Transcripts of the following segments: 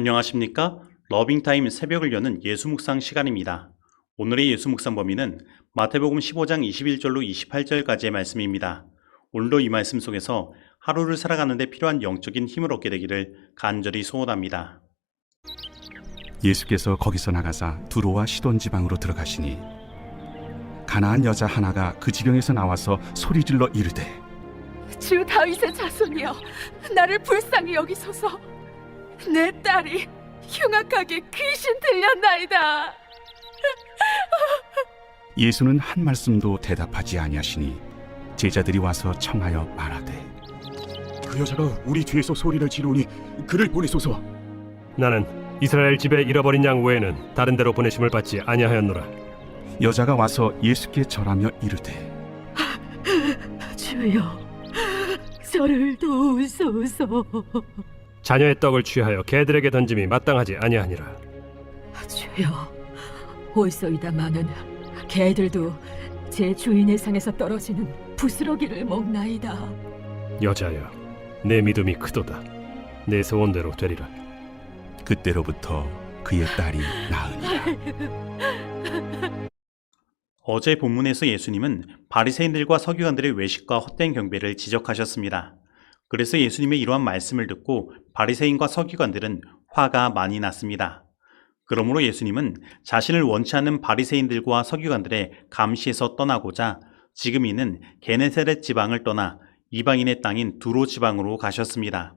안녕하십니까? 러빙타임 새벽을 여는 예수묵상 시간입니다. 오늘의 예수묵상 범위는 마태복음 15장 21절로 28절까지의 말씀입니다. 오늘도 이 말씀 속에서 하루를 살아가는 데 필요한 영적인 힘을 얻게 되기를 간절히 소원합니다. 예수께서 거기서 나가사 두로와 시돈 지방으로 들어가시니 가나안 여자 하나가 그 지경에서 나와서 소리질러 이르되 주 다윗의 자손이여, 나를 불쌍히 여기소서. 내 딸이 흉악하게 귀신 들렸나이다. 예수는 한 말씀도 대답하지 아니하시니 제자들이 와서 청하여 말하되 그 여자가 우리 뒤에서 소리를 지르니 그를 보내소서. 나는 이스라엘 집에 잃어버린 양 외에는 다른 데로 보내심을 받지 아니하였노라. 여자가 와서 예수께 절하며 이르되 주여, 저를 도우소서. 자녀의 떡을 취하여 개들에게 던짐이 마땅하지 아니하니라. 주여, 올소이다마는 개들도 제 주인의 상에서 떨어지는 부스러기를 먹나이다. 여자여, 내 믿음이 크도다. 내 소원대로 되리라. 그때로부터 그의 딸이 나으니라. 어제 본문에서 예수님은 바리새인들과 서기관들의 외식과 헛된 경배를 지적하셨습니다. 그래서 예수님의 이러한 말씀을 듣고 바리새인과 서기관들은 화가 많이 났습니다. 그러므로 예수님은 자신을 원치 않는 바리새인들과 서기관들의 감시에서 떠나고자 지금 이는 게네사렛 지방을 떠나 이방인의 땅인 두로 지방으로 가셨습니다.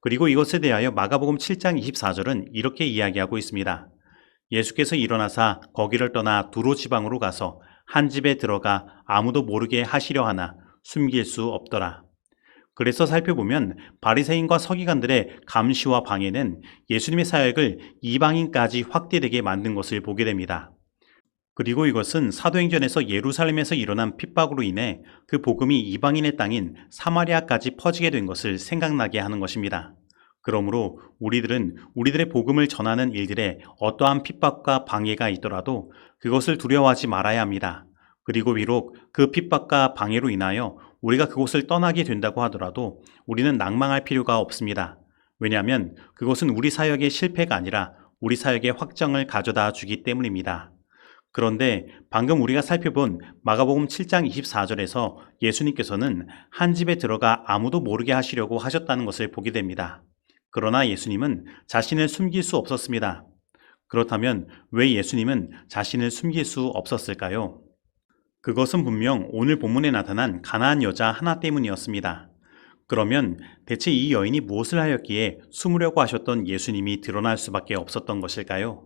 그리고 이것에 대하여 마가복음 7장 24절은 이렇게 이야기하고 있습니다. 예수께서 일어나사 거기를 떠나 두로 지방으로 가서 한 집에 들어가 아무도 모르게 하시려 하나 숨길 수 없더라. 그래서 살펴보면 바리새인과 서기관들의 감시와 방해는 예수님의 사역을 이방인까지 확대되게 만든 것을 보게 됩니다. 그리고 이것은 사도행전에서 예루살렘에서 일어난 핍박으로 인해 그 복음이 이방인의 땅인 사마리아까지 퍼지게 된 것을 생각나게 하는 것입니다. 그러므로 우리들은 우리들의 복음을 전하는 일들에 어떠한 핍박과 방해가 있더라도 그것을 두려워하지 말아야 합니다. 그리고 비록 그 핍박과 방해로 인하여 우리가 그곳을 떠나게 된다고 하더라도 우리는 낭망할 필요가 없습니다. 왜냐하면 그것은 우리 사역의 실패가 아니라 우리 사역의 확정을 가져다 주기 때문입니다. 그런데 방금 우리가 살펴본 마가복음 7장 24절에서 예수님께서는 한 집에 들어가 아무도 모르게 하시려고 하셨다는 것을 보게 됩니다. 그러나 예수님은 자신을 숨길 수 없었습니다. 그렇다면 왜 예수님은 자신을 숨길 수 없었을까요? 그것은 분명 오늘 본문에 나타난 가나안 여자 하나 때문이었습니다. 그러면 대체 이 여인이 무엇을 하였기에 숨으려고 하셨던 예수님이 드러날 수밖에 없었던 것일까요?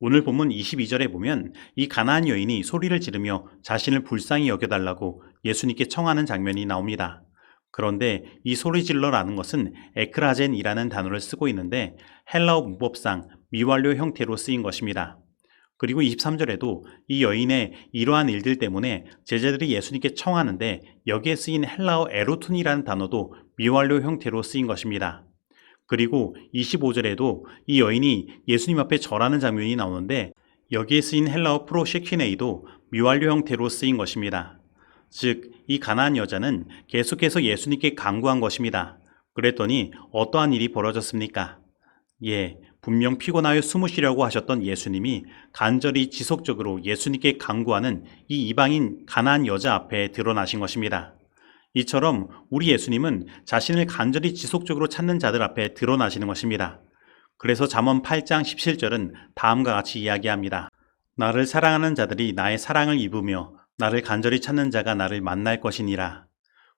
오늘 본문 22절에 보면 이 가나안 여인이 소리를 지르며 자신을 불쌍히 여겨달라고 예수님께 청하는 장면이 나옵니다. 그런데 이 소리질러라는 것은 에크라젠이라는 단어를 쓰고 있는데 헬라어 문법상 미완료 형태로 쓰인 것입니다. 그리고 23절에도 이 여인의 이러한 일들 때문에 제자들이 예수님께 청하는데 여기에 쓰인 헬라어 에로툰이라는 단어도 미완료 형태로 쓰인 것입니다. 그리고 25절에도 이 여인이 예수님 앞에 절하는 장면이 나오는데 여기에 쓰인 헬라어 프로시키네이도 미완료 형태로 쓰인 것입니다. 즉, 이 가나안 여자는 계속해서 예수님께 간구한 것입니다. 그랬더니 어떠한 일이 벌어졌습니까? 분명 피곤하여 숨으시려고 하셨던 예수님이 간절히 지속적으로 예수님께 간구하는 이 이방인 가나안 여자 앞에 드러나신 것입니다. 이처럼 우리 예수님은 자신을 간절히 지속적으로 찾는 자들 앞에 드러나시는 것입니다. 그래서 잠언 8장 17절은 다음과 같이 이야기합니다. 나를 사랑하는 자들이 나의 사랑을 입으며 나를 간절히 찾는 자가 나를 만날 것이니라.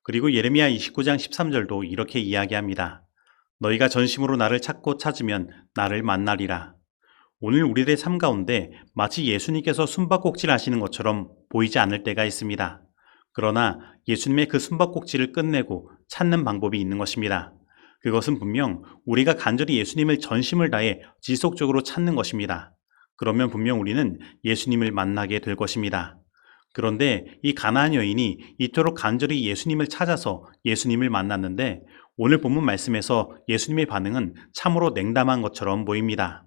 그리고 예레미야 29장 13절도 이렇게 이야기합니다. 너희가 전심으로 나를 찾고 찾으면 나를 만나리라. 오늘 우리들의 삶 가운데 마치 예수님께서 숨바꼭질 하시는 것처럼 보이지 않을 때가 있습니다. 그러나 예수님의 그 숨바꼭질을 끝내고 찾는 방법이 있는 것입니다. 그것은 분명 우리가 간절히 예수님을 전심을 다해 지속적으로 찾는 것입니다. 그러면 분명 우리는 예수님을 만나게 될 것입니다. 그런데 이 가나안 여인이 이토록 간절히 예수님을 찾아서 예수님을 만났는데 오늘 본문 말씀에서 예수님의 반응은 참으로 냉담한 것처럼 보입니다.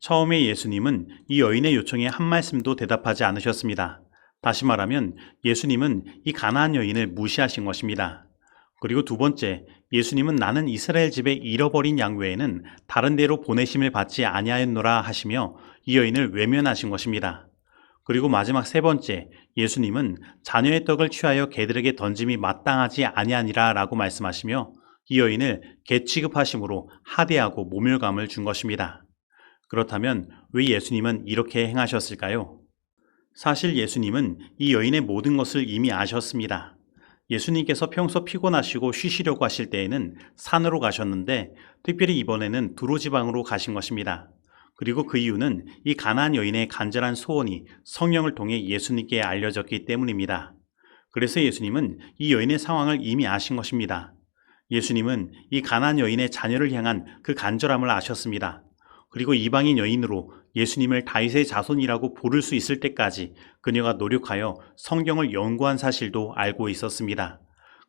처음에 예수님은 이 여인의 요청에 한 말씀도 대답하지 않으셨습니다. 다시 말하면 예수님은 이 가나안 여인을 무시하신 것입니다. 그리고 두 번째, 예수님은 나는 이스라엘 집에 잃어버린 양 외에는 다른 데로 보내심을 받지 아니하였노라 하시며 이 여인을 외면하신 것입니다. 그리고 마지막 세 번째, 예수님은 자녀의 떡을 취하여 개들에게 던짐이 마땅하지 아니하니라 라고 말씀하시며 이 여인을 개 취급하심으로 하대하고 모멸감을 준 것입니다. 그렇다면 왜 예수님은 이렇게 행하셨을까요? 사실 예수님은 이 여인의 모든 것을 이미 아셨습니다. 예수님께서 평소 피곤하시고 쉬시려고 하실 때에는 산으로 가셨는데 특별히 이번에는 두로 지방으로 가신 것입니다. 그리고 그 이유는 이 가나안 여인의 간절한 소원이 성령을 통해 예수님께 알려졌기 때문입니다. 그래서 예수님은 이 여인의 상황을 이미 아신 것입니다. 예수님은 이 가나안 여인의 자녀를 향한 그 간절함을 아셨습니다. 그리고 이방인 여인으로 예수님을 다윗의 자손이라고 부를 수 있을 때까지 그녀가 노력하여 성경을 연구한 사실도 알고 있었습니다.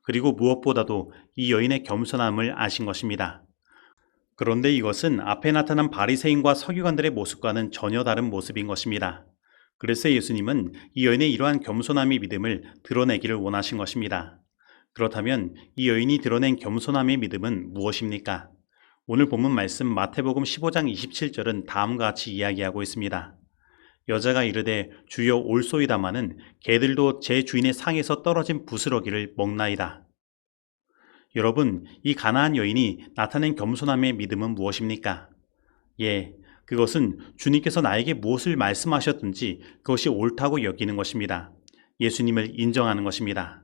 그리고 무엇보다도 이 여인의 겸손함을 아신 것입니다. 그런데 이것은 앞에 나타난 바리새인과 서기관들의 모습과는 전혀 다른 모습인 것입니다. 그래서 예수님은 이 여인의 이러한 겸손함의 믿음을 드러내기를 원하신 것입니다. 그렇다면 이 여인이 드러낸 겸손함의 믿음은 무엇입니까? 오늘 본문 말씀 마태복음 15장 27절은 다음과 같이 이야기하고 있습니다. 여자가 이르되 주여 올소이다마는 개들도 제 주인의 상에서 떨어진 부스러기를 먹나이다. 여러분, 이 가나안 여인이 나타낸 겸손함의 믿음은 무엇입니까? 그것은 주님께서 나에게 무엇을 말씀하셨든지 그것이 옳다고 여기는 것입니다. 예수님을 인정하는 것입니다.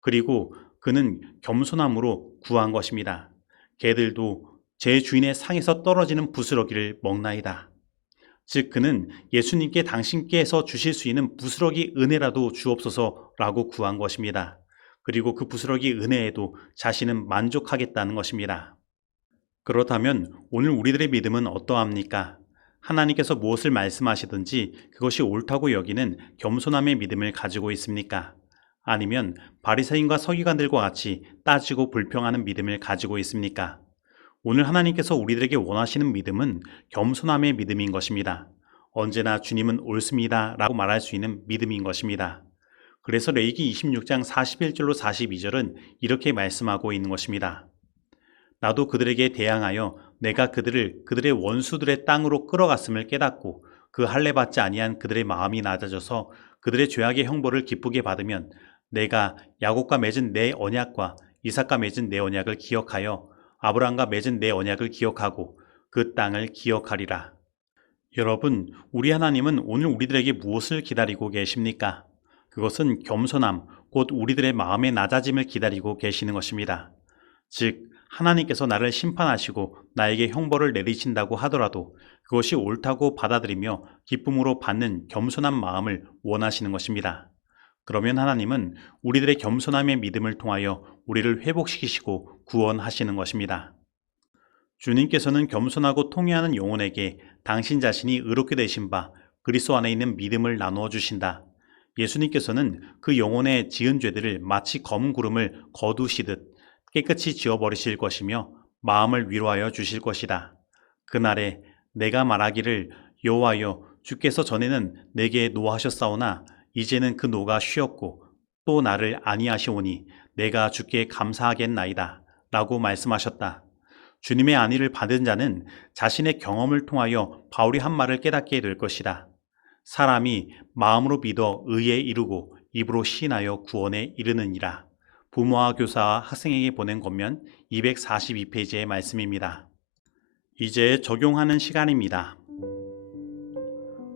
그리고 그는 겸손함으로 구한 것입니다. 개들도 제 주인의 상에서 떨어지는 부스러기를 먹나이다. 즉 그는 예수님께 당신께서 주실 수 있는 부스러기 은혜라도 주옵소서라고 구한 것입니다. 그리고 그 부스러기 은혜에도 자신은 만족하겠다는 것입니다. 그렇다면 오늘 우리들의 믿음은 어떠합니까? 하나님께서 무엇을 말씀하시든지 그것이 옳다고 여기는 겸손함의 믿음을 가지고 있습니까? 아니면 바리새인과 서기관들과 같이 따지고 불평하는 믿음을 가지고 있습니까? 오늘 하나님께서 우리들에게 원하시는 믿음은 겸손함의 믿음인 것입니다. 언제나 주님은 옳습니다 라고 말할 수 있는 믿음인 것입니다. 그래서 레위기 26장 41절로 42절은 이렇게 말씀하고 있는 것입니다. 나도 그들에게 대항하여 내가 그들의 원수들의 땅으로 끌어갔음을 깨닫고 그 할례 받지 아니한 그들의 마음이 낮아져서 그들의 죄악의 형벌을 기쁘게 받으면 내가 야곱과 맺은 내 언약과 이삭과 맺은 내 언약을 기억하여 아브라함과 맺은 내 언약을 기억하고 그 땅을 기억하리라. 여러분, 우리 하나님은 오늘 우리들에게 무엇을 기다리고 계십니까? 그것은 겸손함, 곧 우리들의 마음의 낮아짐을 기다리고 계시는 것입니다. 즉, 하나님께서 나를 심판하시고 나에게 형벌을 내리신다고 하더라도 그것이 옳다고 받아들이며 기쁨으로 받는 겸손한 마음을 원하시는 것입니다. 그러면 하나님은 우리들의 겸손함의 믿음을 통하여 우리를 회복시키시고 구원하시는 것입니다. 주님께서는 겸손하고 통회하는 영혼에게 당신 자신이 의롭게 되신 바 그리스도 안에 있는 믿음을 나누어 주신다. 예수님께서는 그 영혼의 지은 죄들을 마치 검은 구름을 거두시듯 깨끗이 지워버리실 것이며 마음을 위로하여 주실 것이다. 그날에 내가 말하기를 여호와여 주께서 전에는 내게 노하셨사오나 이제는 그 노가 쉬었고 또 나를 아니하시오니 내가 주께 감사하겠나이다 라고 말씀하셨다. 주님의 안위를 받은 자는 자신의 경험을 통하여 바울이 한 말을 깨닫게 될 것이다. 사람이 마음으로 믿어 의에 이르고 입으로 시인하여 구원에 이르느니라. 부모와 교사와 학생에게 보낸 권면 242페이지의 말씀입니다. 이제 적용하는 시간입니다.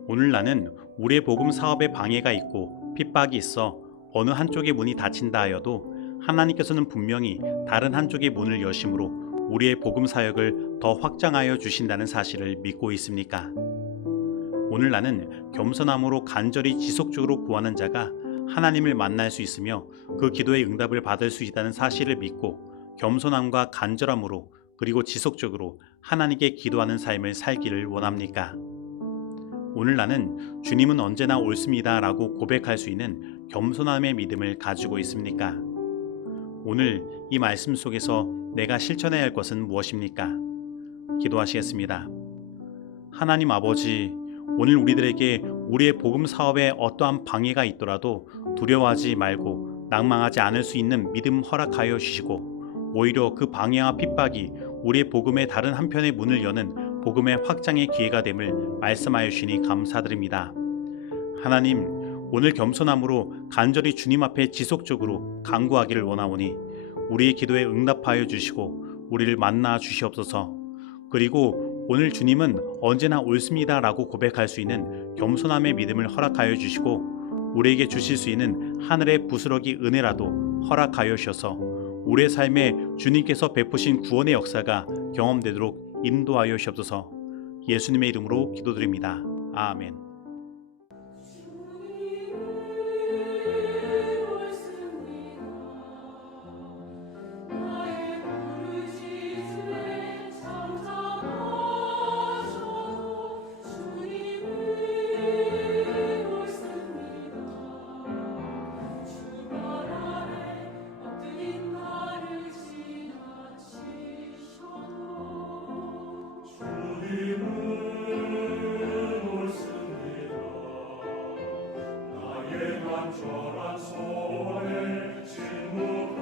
오늘 나는 우리의 복음 사업에 방해가 있고 핍박이 있어 어느 한쪽의 문이 닫힌다 하여도 하나님께서는 분명히 다른 한쪽의 문을 여심으로 우리의 복음 사역을 더 확장하여 주신다는 사실을 믿고 있습니까? 오늘 나는 겸손함으로 간절히 지속적으로 구하는 자가 하나님을 만날 수 있으며 그 기도의 응답을 받을 수 있다는 사실을 믿고 겸손함과 간절함으로 그리고 지속적으로 하나님께 기도하는 삶을 살기를 원합니까? 오늘 나는 주님은 언제나 옳습니다 라고 고백할 수 있는 겸손함의 믿음을 가지고 있습니까? 오늘 이 말씀 속에서 내가 실천해야 할 것은 무엇입니까? 기도하시겠습니다. 하나님 아버지, 오늘 우리들에게 우리의 복음 사업에 어떠한 방해가 있더라도 두려워하지 말고 낭망하지 않을 수 있는 믿음 허락하여 주시고 오히려 그 방해와 핍박이 우리의 복음의 다른 한편의 문을 여는 복음의 확장의 기회가 됨을 말씀하여 주시니 감사드립니다. 하나님, 오늘 겸손함으로 간절히 주님 앞에 지속적으로 간구하기를 원하오니 우리의 기도에 응답하여 주시고 우리를 만나 주시옵소서. 그리고 오늘 주님은 언제나 옳습니다 라고 고백할 수 있는 겸손함의 믿음을 허락하여 주시고 우리에게 주실 수 있는 하늘의 부스러기 은혜라도 허락하여 주셔서 우리의 삶에 주님께서 베푸신 구원의 역사가 경험되도록 인도하여 주시옵소서. 예수님의 이름으로 기도드립니다. 아멘. 간절한 손에 침묵하시고